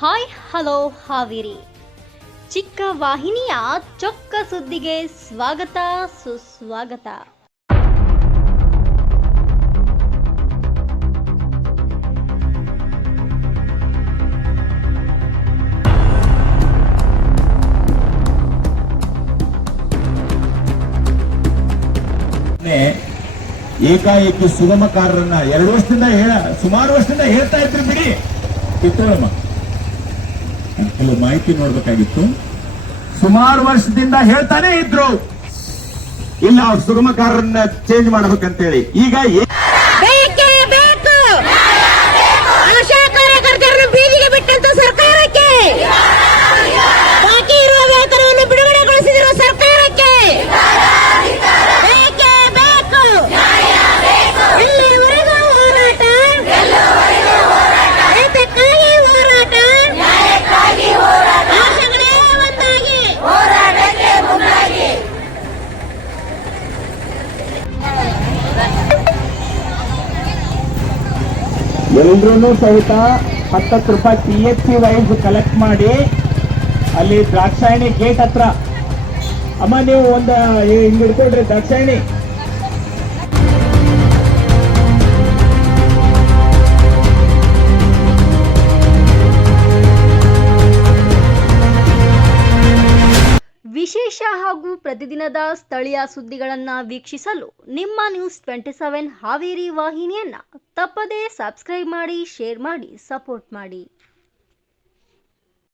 Hi hello Haveri ಚಿಕ್ಕ ವಾಹಿನಿಯ ಚೊಕ್ಕ ಸುದ್ದಿಗೆ ಸ್ವಾಗತ ಸುಸ್ವಾಗತ. ಏಕಾಏಕಿ ಸುಗಮಕಾರರನ್ನ 2 ವರ್ಷದಿಂದ ಸುಮಾರು ವರ್ಷದಿಂದ ಹೇಳ್ತಾ ಇದ್ರು ಬಿಡಿ, ಕಿತ್ತೋಳಮ್ಮ ಕೆಲವು ಮಾಹಿತಿ ನೋಡ್ಬೇಕಾಗಿತ್ತು. ಸುಮಾರು ವರ್ಷದಿಂದ ಹೇಳ್ತಾನೆ ಇದ್ರು ಇಲ್ಲ ಅವ್ರು ಸುಗಮಕಾರರನ್ನ ಚೇಂಜ್ ಮಾಡ್ಬೇಕಂತೇಳಿ. ಈಗ ಬೇಕೇ ಬೇಕು ಆಶಾ ಕಾರ್ಯಕರ್ತರನ್ನು ಬೀದಿಗೆ ಬಿಟ್ಟಂತ ಸರ್ಕಾರಕ್ಕೆ, ಬಾಕಿ ಇರುವ ವೇತನವನ್ನು ಬಿಡುಗಡೆಗೊಳಿಸಿರುವ ಸರ್ಕಾರಕ್ಕೆ ಬೇಕೇ ಬೇಕು. ಎಲ್ಲಿವರೆಗೂ ಹೋರಾಟ, ಏತಕ್ಕಾಗಿ ಹೋರಾಟ, ಆಶೆಗಳೇ ಒಂದಾಗಿ ಹೋರಾಟಕ್ಕೆ ಮುಂದಾಗಿ. ಎಲ್ರೂ ಸಹಿತ 10 ರೂಪಾಯಿ PHC ವೈಸ್ ಕಲೆಕ್ಟ್ ಮಾಡಿ ಅಲ್ಲಿ ದ್ರಾಕ್ಷಾಯಣಿ ಗೇಟ್ ಹತ್ರ ಅಮ್ಮ ನೀವು ಒಂದು ಹಿಂಗ್ ಹಿಡ್ಕೊಡ್ರಿ ದ್ರಾಕ್ಷಾಯಣಿ. ವಿಶೇಷ ಹಾಗೂ ಪ್ರತಿದಿನದ ಸ್ಥಳೀಯ ಸುದ್ದಿಗಳನ್ನು ವೀಕ್ಷಿಸಲು ನಿಮ್ಮ ನ್ಯೂಸ್ 27 ಹಾವೇರಿ ವಾಹಿನಿಯನ್ನ ತಪ್ಪದೇ ಸಬ್ಸ್ಕ್ರೈಬ್ ಮಾಡಿ, ಶೇರ್ ಮಾಡಿ, ಸಪೋರ್ಟ್ ಮಾಡಿ.